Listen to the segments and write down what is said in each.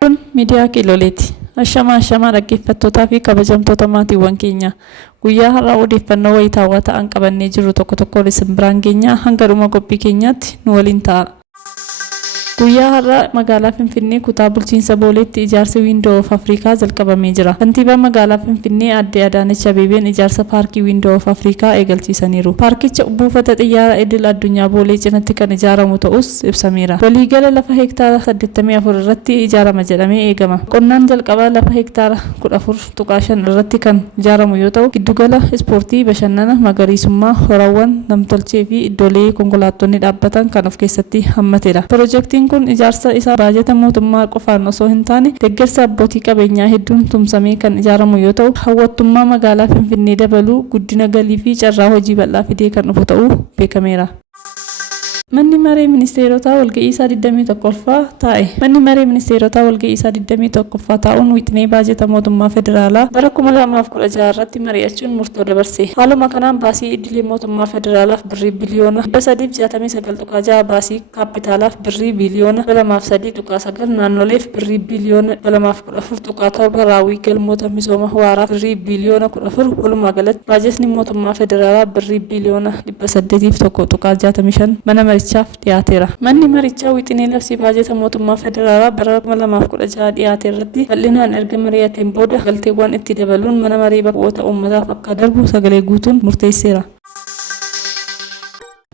Kun miidiyaa Kiiloleeti. Ashama dhaggeeffattootaa fi kabajamtoota maatiiwwan keenya. Guyyaa har'aa odeeffannoo wayitaawaa ta'an qabannee jirru tokko isin biraan geenya hanga dhuma qophii keenyaatti nu waliin ta'a. Guyyaa har'aa magaalaa Finfinnee kutaa bulchiinsa Booleetti ijaarsi Window of Africa jalqabamee jira. Kantiibaan magaalaa Finfinnee Aadde Adaanech Abeebeen ijaarsa paarkii Window of Africa eegalchiisaniiru. Paarkicha buufata xiyyaara idil addunyaa Boolee cinatti kan ijaaramu ta'us ibsameera. Waliigala lafa hektaara 84 irratti ijaarama jedhamee eegama. Qonnaan jalqabaa lafa hektaara 14.5 irratti kan ijaaramu yoo ta'u, giddugala ispoortii, bashannana, magariisummaa, horawwan namtolchee fi iddoolee konkolaattonni dhaabbatan kan of keessatti hammateedha. Piroojeektiin kun ijaarsa isaa baajata mootummaa qofaan osoo hin taane deeggarsa abbootii qabeenyaa hedduun tumsamee kan ijaaramu yoo ta'u, hawwattummaa magaalaa Finfinnee dabaluu, guddina galii fi carraa hojii bal'aa fidee kan dhufu ta'uu beekameera. Manni maree ministeerotaa walga'ii isaa 21ffaa taa'e. Manni maree ministeerotaa walga'ii isaa 21ffaa taa'uun wixinee baajata mootummaa federaalaa bara 2016 irratti mari'achuun murtoo dabarse. Haaluma kanaan baasii idilee mootummaa federaalaaf birrii biliyoona 369.6, baasii kaapitaalaaf birrii biliyoona 203.9, naannoleef birrii biliyoona 214.7, raawwii galmoota misooma waaraaf birrii biliyoona 14, walumaa galatti baajatni mootummaa federaalaa birrii biliyoona 801.65 mana marichaaf dhiyaateera. Manni marichaa wixinee labsii baajata mootummaa federaalaa bara 2016 dhiyaate irratti bal'inaan erga mari'ateen booda galteewwan itti dabaluun mana marii bakka uummataaf akka darbu sagalee guutuun murteesseera.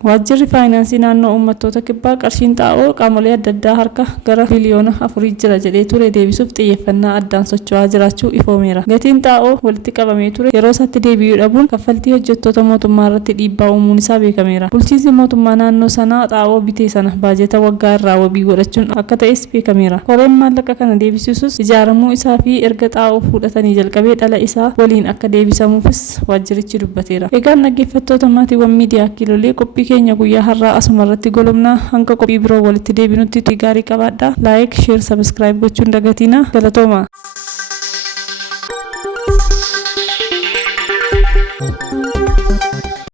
Waajjirri faayinaansii naannoo uummattoota kibbaa qarshiin xaa'oo qaamolee adda addaa harka gara biliyoona 4 jira jedhee ture deebisuuf xiyyeeffannaa addaan socho'aa jiraachuu ifoomeera. Gatiin xaa'oo walitti qabamee ture yeroo isaatti deebi'uu dhabuun kaffaltii hojjettoota mootummaa irratti dhiibbaa uumuun isaa beekameera. Bulchiinsi mootummaa naannoo sanaa xaa'oo bitee sana baajata waggaa irraa wabii godhachuun akka ta'es beekameera. Koreen maallaqa kana deebisuus ijaaramuu isaa fi erga xaa'oo fudhatanii jalqabee dhala isaa waliin akka deebisamuufis waajjirichi dubbateera. Egaan dhaggeeffattoota maatiiwwan miidiyaa Kiilolee qophii keenya guyyaa har'aa asuma irratti golomna hanga qophii biroo walitti deebinutti gaarii qabaadhaa. Like, share, subscribe gochuun dagatina. Galatooma.